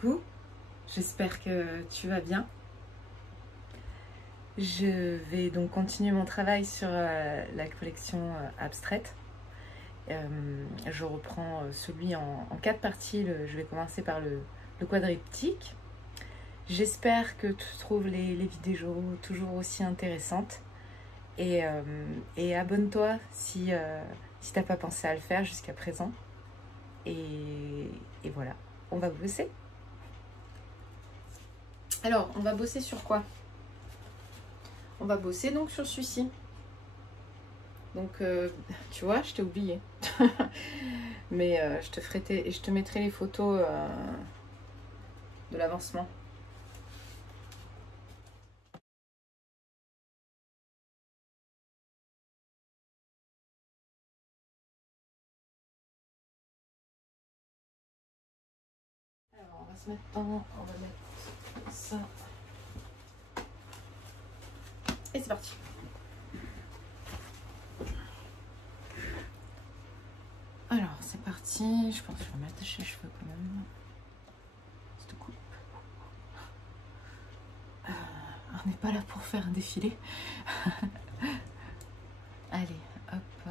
Coucou, j'espère que tu vas bien. Je vais donc continuer mon travail sur la collection abstraite. Je reprends celui en 4 parties. Je vais commencer par le quadriptyque. J'espère que tu trouves les vidéos toujours aussi intéressantes. Et abonne-toi si t'as pas pensé à le faire jusqu'à présent. Et voilà, on va bosser. Alors, on va bosser sur quoi? On va bosser donc sur celui-ci. Donc, tu vois, je t'ai oublié. Mais je te mettrai les photos de l'avancement. Alors, on va se mettre on va mettre ça. Et c'est parti. Alors, c'est parti. Je pense que je vais m'attacher les cheveux quand même. Cette coupe. On n'est pas là pour faire un défilé. Allez, hop.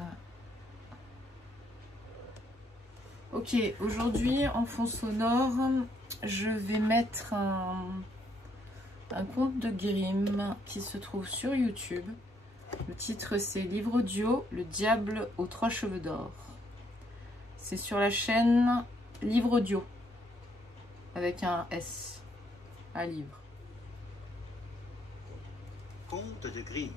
Ok, aujourd'hui, en fond sonore, je vais mettre un conte de Grimm qui se trouve sur YouTube. Le titre, c'est Livre audio, Le diable aux 3 cheveux d'or. C'est sur la chaîne Livre audio, avec un S, à livre. Conte de Grimm.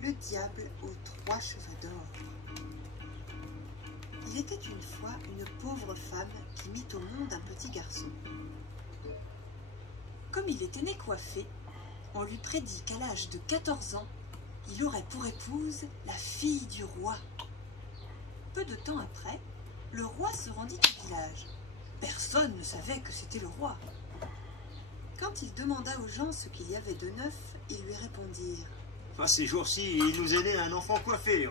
Le diable aux 3 cheveux d'or. Il était une fois une pauvre femme qui mit au monde un petit garçon. Comme il était né coiffé, on lui prédit qu'à l'âge de 14 ans, il aurait pour épouse la fille du roi. Peu de temps après, le roi se rendit au village. Personne ne savait que c'était le roi. Quand il demanda aux gens ce qu'il y avait de neuf, ils lui répondirent: Ces jours-ci, il nous est né un enfant coiffé.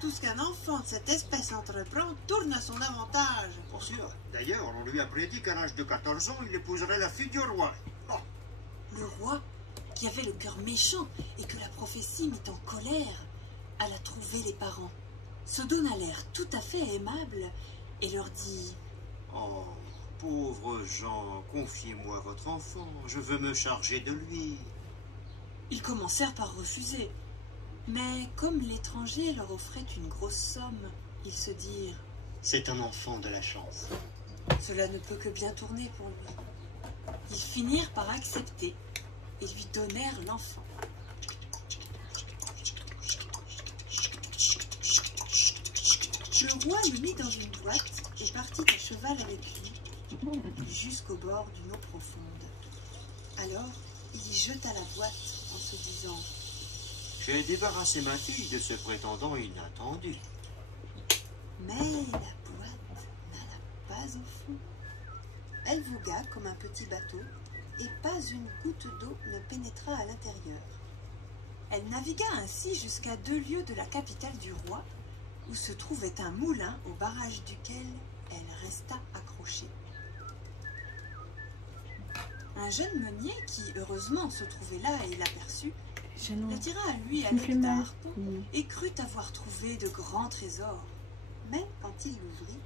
tout ce qu'un enfant de cette espèce entreprend tourne à son avantage. Pour sûr. D'ailleurs, on lui a prédit qu'à l'âge de 14 ans, il épouserait la fille du roi. Le roi, qui avait le cœur méchant et que la prophétie mit en colère, alla trouver les parents, se donna l'air tout à fait aimable et leur dit: Oh, pauvres gens, confiez-moi votre enfant, je veux me charger de lui. Ils commencèrent par refuser, mais comme l'étranger leur offrait une grosse somme, ils se dirent: C'est un enfant de la chance. cela ne peut que bien tourner pour lui. Ils finirent par accepter et lui donnèrent l'enfant. Le roi le mit dans une boîte et partit à cheval avec lui jusqu'au bord d'une eau profonde. Alors, il y jeta la boîte en se disant: J'ai débarrassé ma fille de ce prétendant inattendu. Mais la boîte n'alla pas au fond. Elle vogua comme un petit bateau et pas une goutte d'eau ne pénétra à l'intérieur. Elle navigua ainsi jusqu'à 2 lieues de la capitale du roi, où se trouvait un moulin au barrage duquel elle resta accrochée. Un jeune meunier qui, heureusement, se trouvait là et l'aperçut, l'attira à lui avec un harpon et crut avoir trouvé de grands trésors. Mais quand il l'ouvrit,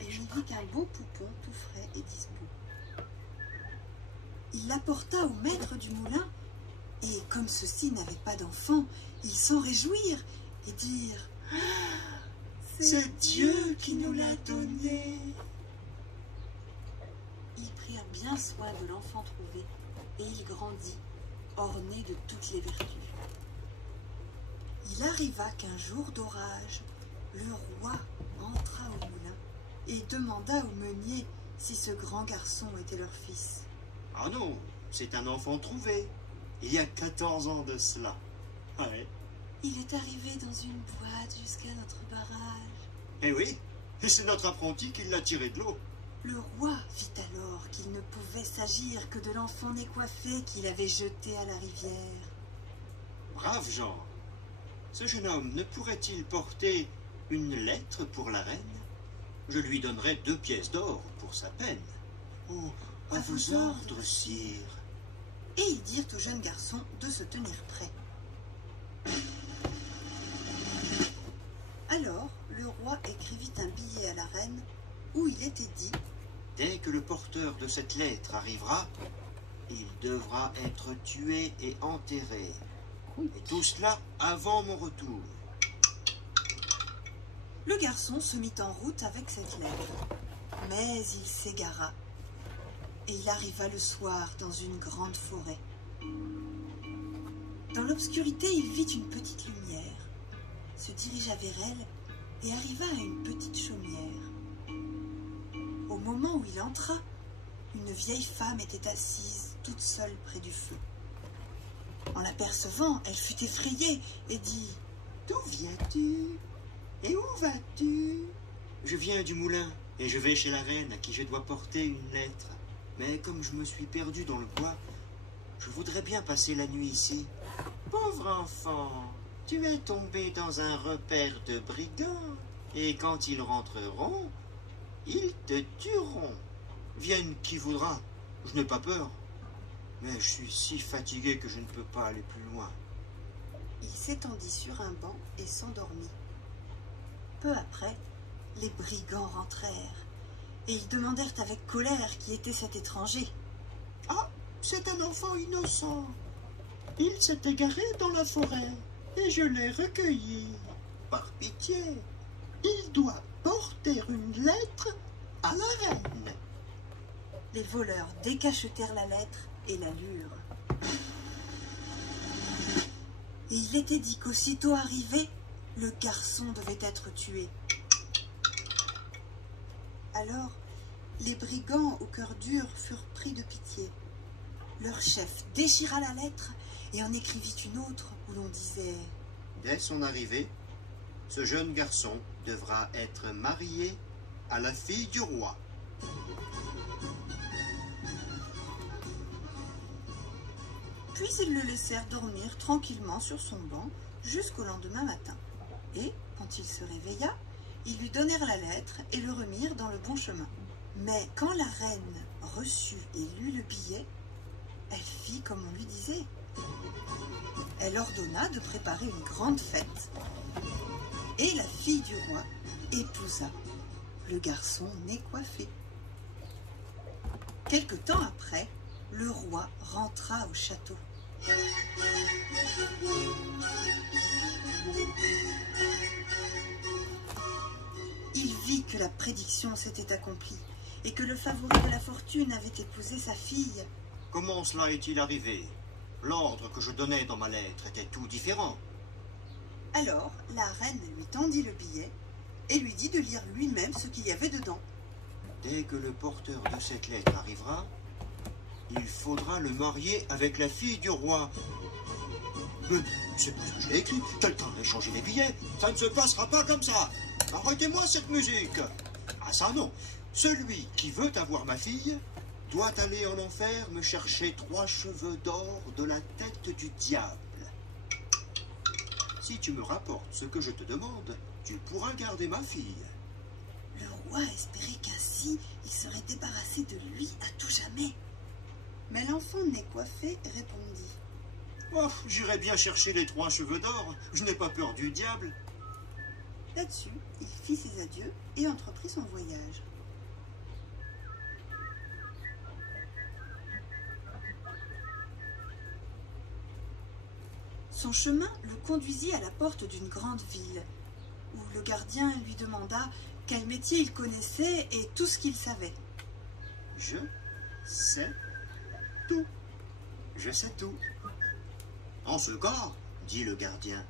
elle n'y vit qu'un beau poupon tout frais et dispos. Il l'apporta au maître du moulin, et comme ceux-ci n'avaient pas d'enfant, ils s'en réjouirent et dirent: c'est Dieu qui nous l'a donné. Ils prirent bien soin de l'enfant trouvé, et il grandit, orné de toutes les vertus. Il arriva qu'un jour d'orage, le roi entra au moulin et demanda au meunier si ce grand garçon était leur fils. Ah non, c'est un enfant trouvé. Il y a 14 ans de cela. Ouais. Il est arrivé dans une boîte jusqu'à notre barrage. Eh oui, et c'est notre apprenti qui l'a tiré de l'eau. Le roi vit alors qu'il ne pouvait pourrait s'agir que de l'enfant né coiffé qu'il avait jeté à la rivière. Brave Jean. Ce jeune homme ne pourrait-il porter une lettre pour la reine? Je lui donnerai 2 pièces d'or pour sa peine. Oh, à vos ordres, sire. Et ils dirent au jeune garçon de se tenir prêt. Alors, le roi écrivit un billet à la reine où il était dit: dès que le porteur de cette lettre arrivera, il devra être tué et enterré. Et tout cela avant mon retour. Le garçon se mit en route avec cette lettre, mais il s'égara et il arriva le soir dans une grande forêt. Dans l'obscurité, il vit une petite lumière, se dirigea vers elle et arriva à une petite chaumière. Au moment où il entra, une vieille femme était assise toute seule près du feu. En l'apercevant, elle fut effrayée et dit: D'où viens-tu? Et où vas-tu? Je viens du moulin et je vais chez la reine à qui je dois porter une lettre. Mais comme je me suis perdu dans le bois, je voudrais bien passer la nuit ici. Pauvre enfant, tu es tombé dans un repère de brigands. Et quand ils rentreront, ils te tueront. Vienne qui voudra, je n'ai pas peur. Mais je suis si fatigué que je ne peux pas aller plus loin. Il s'étendit sur un banc et s'endormit. Peu après, les brigands rentrèrent, et ils demandèrent avec colère qui était cet étranger. « Ah, c'est un enfant innocent. Il s'est égaré dans la forêt, et je l'ai recueilli. Par pitié, il doit porter une lettre à la reine. » Les voleurs décachetèrent la lettre et la lurent. Et il était dit qu'aussitôt arrivé, le garçon devait être tué. Alors, les brigands au cœur dur furent pris de pitié. Leur chef déchira la lettre et en écrivit une autre où l'on disait: dès son arrivée, ce jeune garçon devra être marié à la fille du roi. Puis ils le laissèrent dormir tranquillement sur son banc jusqu'au lendemain matin. Et, quand il se réveilla, ils lui donnèrent la lettre et le remirent dans le bon chemin. Mais quand la reine reçut et lut le billet, elle fit comme on lui disait. Elle ordonna de préparer une grande fête. Et la fille du roi épousa le garçon né coiffé. Quelque temps après, le roi rentra au château. Il vit que la prédiction s'était accomplie et que le favori de la fortune avait épousé sa fille. Comment cela est-il arrivé? L'ordre que je donnais dans ma lettre était tout différent. Alors la reine lui tendit le billet et lui dit de lire lui-même ce qu'il y avait dedans. Dès que le porteur de cette lettre arrivera, il faudra le marier avec la fille du roi. Mais c'est pas ce que j'ai écrit. Quelqu'un a échangé les billets. Ça ne se passera pas comme ça. Arrêtez-moi cette musique. Ah ça non. Celui qui veut avoir ma fille doit aller en enfer me chercher 3 cheveux d'or de la tête du diable. Si tu me rapportes ce que je te demande, tu pourras garder ma fille. Le roi espérait qu'ainsi il serait débarrassé de lui à tout jamais. Mais l'enfant né coiffé répondit: Oh, j'irai bien chercher les 3 cheveux d'or, je n'ai pas peur du diable. Là-dessus, il fit ses adieux et entreprit son voyage. Son chemin le conduisit à la porte d'une grande ville, où le gardien lui demanda quel métier il connaissait et tout ce qu'il savait. Je sais tout. Je sais tout. En ce cas, dit le gardien,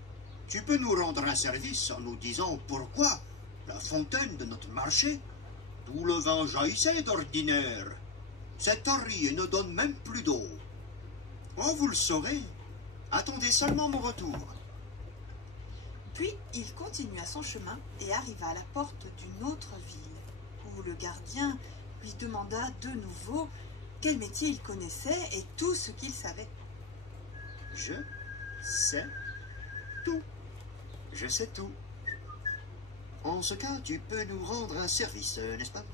tu peux nous rendre un service en nous disant pourquoi la fontaine de notre marché, d'où le vin jaillissait d'ordinaire, s'est tarie et ne donne même plus d'eau. Oh, vous le saurez. Attendez seulement mon retour. Puis il continua son chemin et arriva à la porte d'une autre ville, où le gardien lui demanda de nouveau quel métier il connaissait et tout ce qu'il savait. Je sais tout. Je sais tout. En ce cas, tu peux nous rendre un service, n'est-ce pas?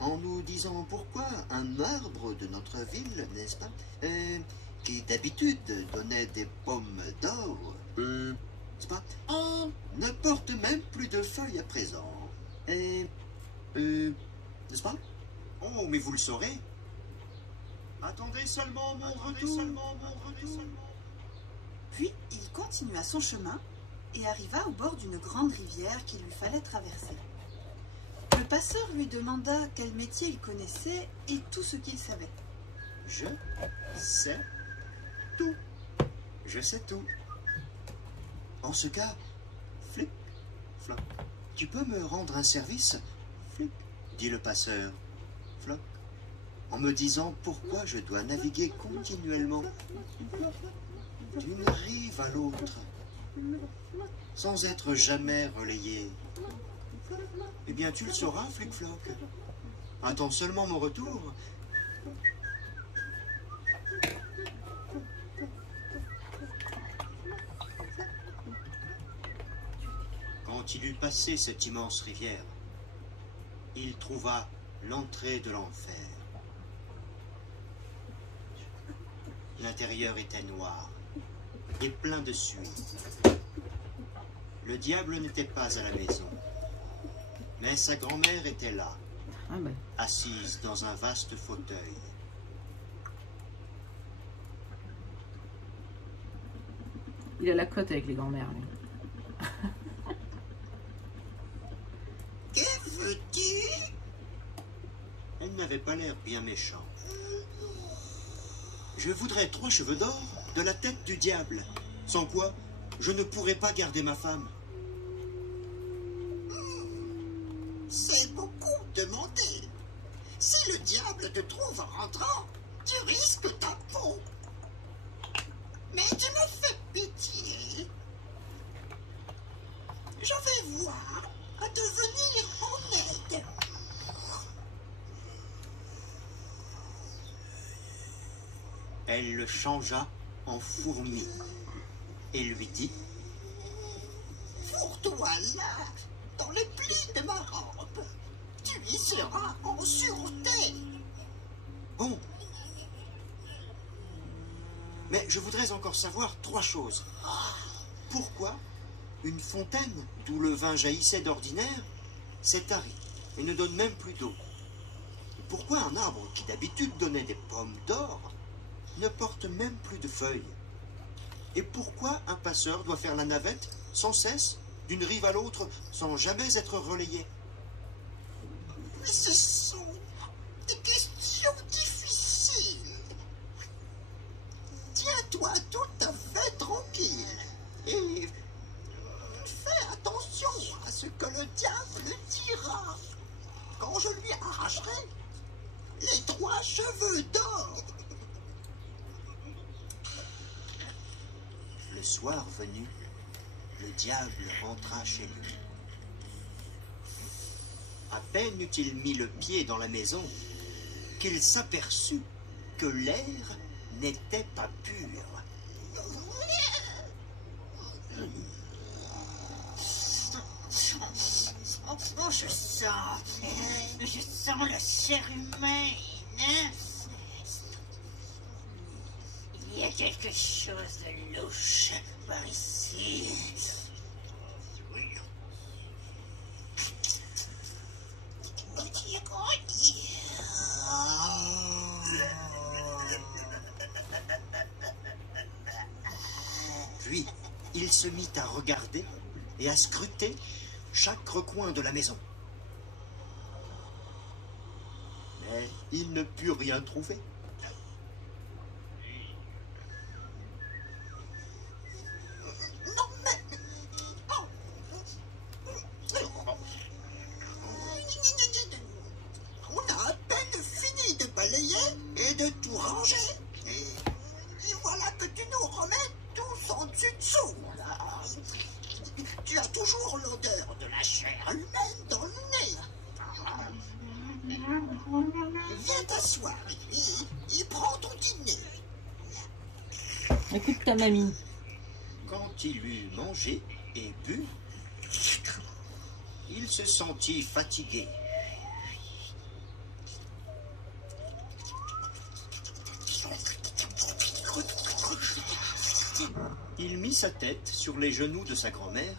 En nous disant pourquoi un arbre de notre ville, n'est-ce pas, qui d'habitude donnait des pommes d'or, n'est-ce pas, ne porte même plus de feuilles à présent. N'est-ce pas? Oh, mais vous le saurez. Attendez seulement mon retour. Puis il continua son chemin et arriva au bord d'une grande rivière qu'il lui fallait traverser. Le passeur lui demanda quel métier il connaissait et tout ce qu'il savait. Je sais tout. Je sais tout. En ce cas, flic, floc. Tu peux me rendre un service? Flic, dit le passeur. Floc. En me disant pourquoi je dois naviguer continuellement d'une rive à l'autre, sans être jamais relayé. Eh bien, tu le sauras, Flic-Floc. Attends seulement mon retour. Quand il eut passé cette immense rivière, il trouva l'entrée de l'enfer. L'intérieur était noir et plein de suie. Le diable n'était pas à la maison, mais sa grand-mère était là, assise dans un vaste fauteuil. Il a la cote avec les grand-mères, lui. Que veux-tu? Elle n'avait pas l'air bien méchante. Je voudrais 3 cheveux d'or de la tête du diable, sans quoi je ne pourrais pas garder ma femme. C'est beaucoup demandé. Si le diable te trouve en rentrant, tu risques ta peau. Mais tu me fais pitié. Je vais voir à te venir en aide. Elle le changea en fourmi et lui dit: Fourre-toi là, dans les plis de ma robe. Tu y seras en sûreté. Bon. Mais je voudrais encore savoir 3 choses. Pourquoi une fontaine d'où le vin jaillissait d'ordinaire s'est tarie et ne donne même plus d'eau? Pourquoi un arbre qui d'habitude donnait des pommes d'or ne porte même plus de feuilles? Et pourquoi un passeur doit faire la navette sans cesse d'une rive à l'autre sans jamais être relayé? Mais ce sont des questions difficiles. Tiens-toi tout à fait tranquille et fais attention à ce que le diable dira quand je lui arracherai les 3 cheveux d'or. Le soir venu, le diable rentra chez lui. À peine eut-il mis le pied dans la maison qu'il s'aperçut que l'air n'était pas pur. Oh, je sens la chair humaine. Il y a quelque chose de louche par ici. Puis, il se mit à regarder et à scruter chaque recoin de la maison. Mais il ne put rien trouver. Non, mais... On a à peine fini de balayer et de tout ranger. Et voilà que tu nous remets tous en dessus-dessous. Tu as toujours l'odeur de la chair humaine dans le nez. Viens t'asseoir et prends ton dîner. Écoute ta mamie. Quand il eut mangé et bu, il se sentit fatigué. Il mit sa tête sur les genoux de sa grand-mère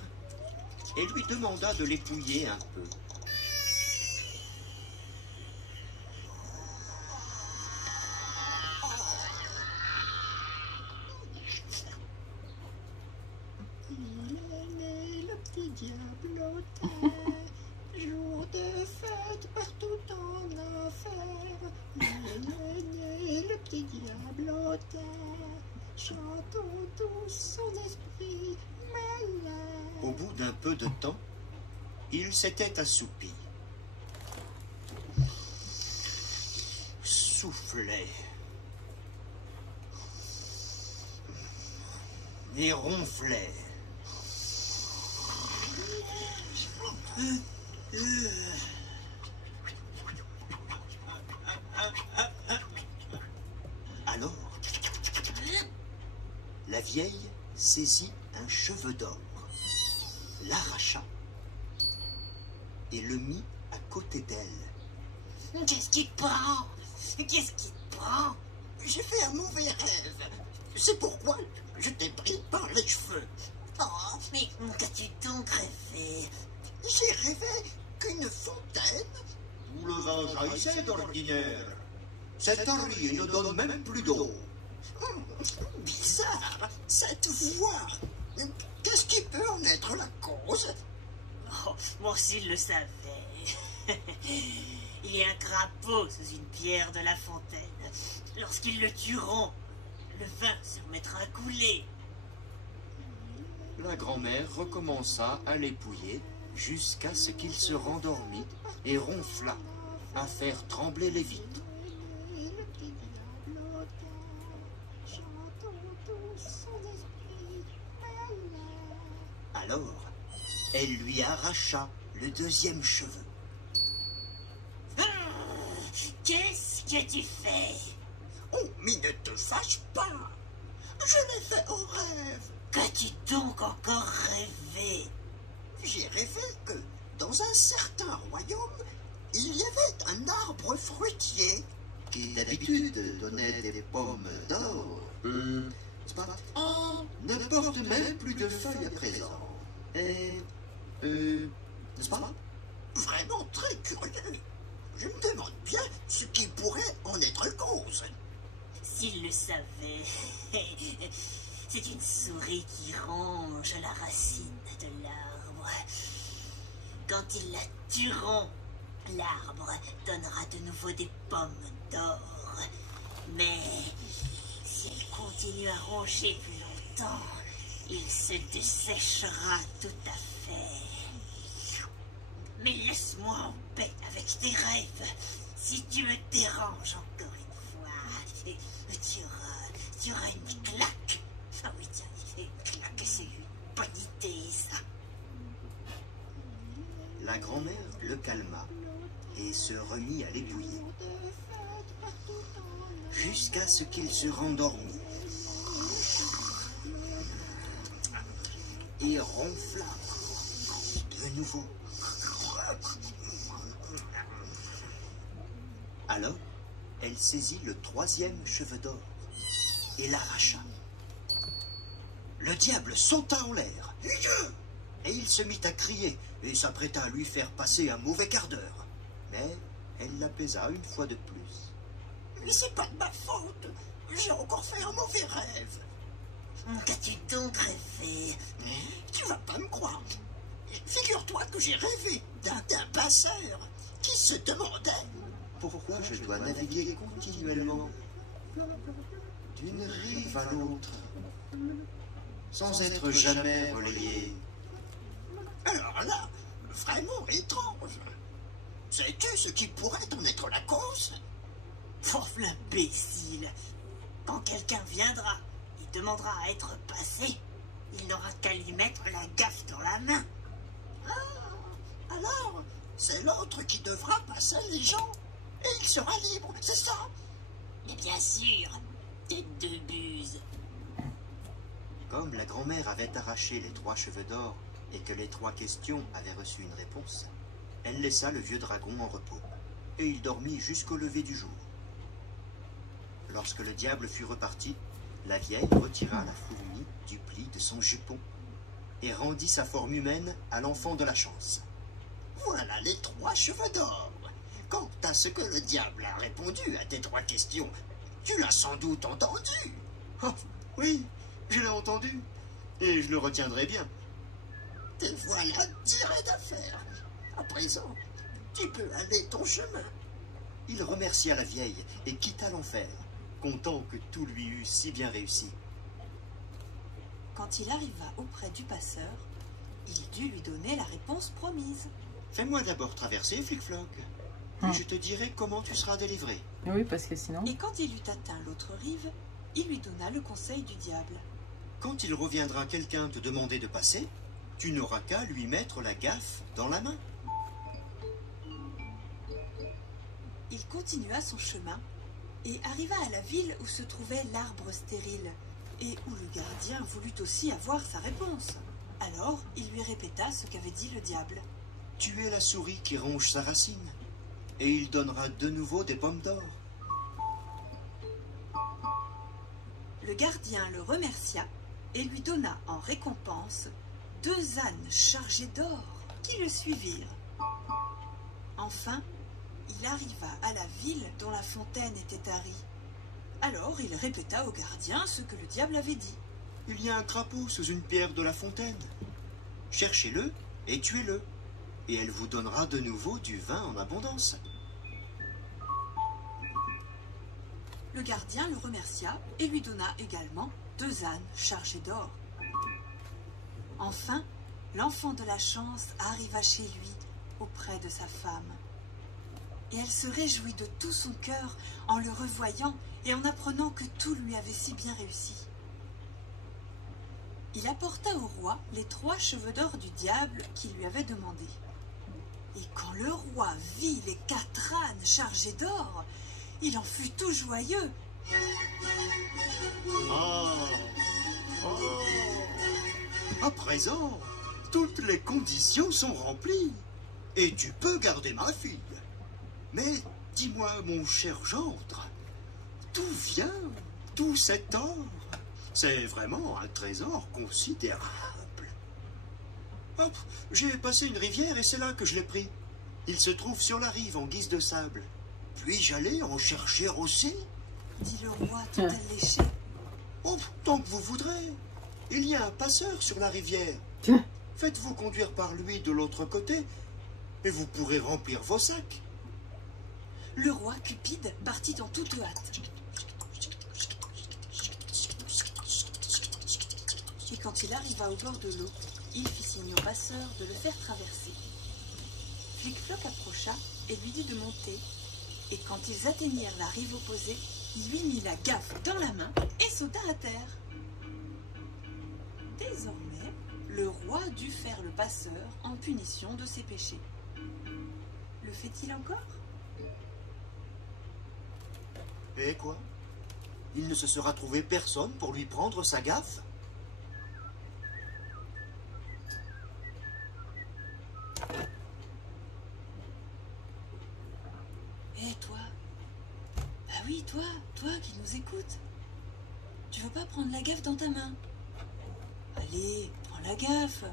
et lui demanda de l'épouiller un peu. Il est né le petit diablotin, jour de fête partout en enfer. Il est né le petit diablotin, chantons tous son esprit malin. Au bout d'un peu de temps, il s'était assoupi. Soufflait. Et ronflait. Alors, la vieille saisit un cheveu d'or, l'arracha et le mit à côté d'elle. Qu'est-ce qui te prend? Qu'est-ce qui te prend? J'ai fait un mauvais rêve. C'est pourquoi je t'ai pris par les cheveux. Oh, mais qu'as-tu donc rêvé? J'ai rêvé qu'une fontaine... Où le vin jaillissait d'ordinaire. Cette Henri ne donne même plus d'eau. Bizarre, cette voix. Qu'est-ce qui peut en être la cause? Oh, moi aussi je le savais. Il y a un crapaud sous une pierre de la fontaine. Lorsqu'ils le tueront, le vin se remettra à couler. La grand-mère recommença à l'épouiller jusqu'à ce qu'il se rendormit et ronfla à faire trembler les vitres. Alors, elle lui arracha le deuxième cheveu. Qu'est-ce que tu fais? Oh, mais ne te fâche pas. Je l'ai fait en rêve. Qu'as-tu donc encore rêvé? J'ai rêvé que dans un certain royaume, il y avait un arbre fruitier Qui d'habitude donnait des pommes d'or. C'est pas ne porte même plus de feuilles à présent. N'est-ce pas? vraiment très curieux. Je me demande bien ce qui pourrait en être cause. S'il le savait, c'est une souris qui ronge la racine de l'arbre. Quand ils la tueront, l'arbre donnera de nouveau des pommes d'or. Mais si elle continue à ronger plus longtemps, il se desséchera tout à fait. Mais laisse-moi en paix avec tes rêves. Si tu me déranges encore une fois, tu auras une claque. Ah oui, tiens, une claque, c'est une bonne idée, ça. La grand-mère le calma et se remit à l'épouiller jusqu'à ce qu'il se rendormit et ronfla de nouveau. Alors, elle saisit le troisième cheveu d'or et l'arracha. Le diable sauta en l'air et il se mit à crier et s'apprêta à lui faire passer un mauvais quart d'heure. Mais elle l'apaisa une fois de plus. Mais c'est pas de ma faute. J'ai encore fait un mauvais rêve. Qu'as-tu donc rêvé? Tu vas pas me croire. Figure-toi que j'ai rêvé d'un passeur qui se demandait... Pourquoi je dois naviguer continuellement d'une rive à l'autre sans être jamais relayé? Alors là, vraiment étrange. Sais-tu ce qui pourrait en être la cause? Pauvre l'imbécile. Quand quelqu'un viendra et demandera à être passé, il n'aura qu'à lui mettre la gaffe dans la main. Ah, alors, C'est l'autre qui devra passer les gens. Et il sera libre, c'est ça? Mais bien sûr, tête de buse. Comme la grand-mère avait arraché les 3 cheveux d'or et que les 3 questions avaient reçu une réponse, elle laissa le vieux dragon en repos, et il dormit jusqu'au lever du jour. Lorsque le diable fut reparti, la vieille retira la fourmi du pli de son jupon et rendit sa forme humaine à l'enfant de la chance. Voilà les 3 cheveux d'or. Quant à ce que le diable a répondu à tes 3 questions, tu l'as sans doute entendu. Oh, oui, je l'ai entendu, et je le retiendrai bien. Te voilà tiré d'affaire. À présent, tu peux aller ton chemin. Il remercia la vieille et quitta l'enfer, content que tout lui eût si bien réussi. Quand il arriva auprès du passeur, il dut lui donner la réponse promise. Fais-moi d'abord traverser, Flic-Floc, puis je te dirai comment tu seras délivré. Oui, parce que sinon... Et quand il eut atteint l'autre rive, il lui donna le conseil du diable. Quand il reviendra quelqu'un te demander de passer, tu n'auras qu'à lui mettre la gaffe dans la main. Il continua son chemin et arriva à la ville où se trouvait l'arbre stérile et où le gardien voulut aussi avoir sa réponse. Alors, il lui répéta ce qu'avait dit le diable. Tu es la souris qui ronge sa racine, et il donnera de nouveau des pommes d'or. Le gardien le remercia et lui donna en récompense 2 ânes chargés d'or qui le suivirent. Enfin, il arriva à la ville dont la fontaine était tarie. Alors il répéta au gardien ce que le diable avait dit. Il y a un crapaud sous une pierre de la fontaine. Cherchez-le et tuez-le, et elle vous donnera de nouveau du vin en abondance. Le gardien le remercia et lui donna également 2 ânes chargés d'or. Enfin, l'enfant de la chance arriva chez lui, auprès de sa femme. Et elle se réjouit de tout son cœur en le revoyant et en apprenant que tout lui avait si bien réussi. Il apporta au roi les 3 cheveux d'or du diable qu'il lui avait demandé. Et quand le roi vit les 4 ânes chargés d'or, il en fut tout joyeux. À présent, toutes les conditions sont remplies, et tu peux garder ma fille. Mais dis-moi, mon cher gendre, d'où vient tout cet or? C'est vraiment un trésor considérable. Hop, j'ai passé une rivière et c'est là que je l'ai pris. Il se trouve sur la rive en guise de sable. Puis-je aller en chercher aussi? Dit le roi tout alléché. Oh, tant que vous voudrez. Il y a un passeur sur la rivière. Faites-vous conduire par lui de l'autre côté et vous pourrez remplir vos sacs. Le roi Cupide partit en toute hâte. Et quand il arriva au bord de l'eau, il fit signe au passeur de le faire traverser. Flic-Floc approcha et lui dit de monter. Et quand ils atteignirent la rive opposée, il lui mit la gaffe dans la main et sauta à terre. Désormais, le roi dut faire le passeur en punition de ses péchés. Le fait-il encore? Et quoi? Il ne se sera trouvé personne pour lui prendre sa gaffe? Hé, toi? Ah oui, toi qui nous écoutes. Tu veux pas prendre la gaffe dans ta main? Allez, prends la gaffe.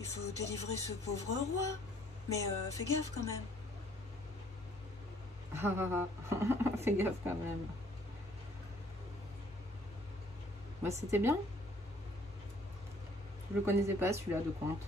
Il faut délivrer ce pauvre roi. Mais fais gaffe quand même. Fais gaffe quand même. Bah, c'était bien. Je le connaissais pas celui-là de conte.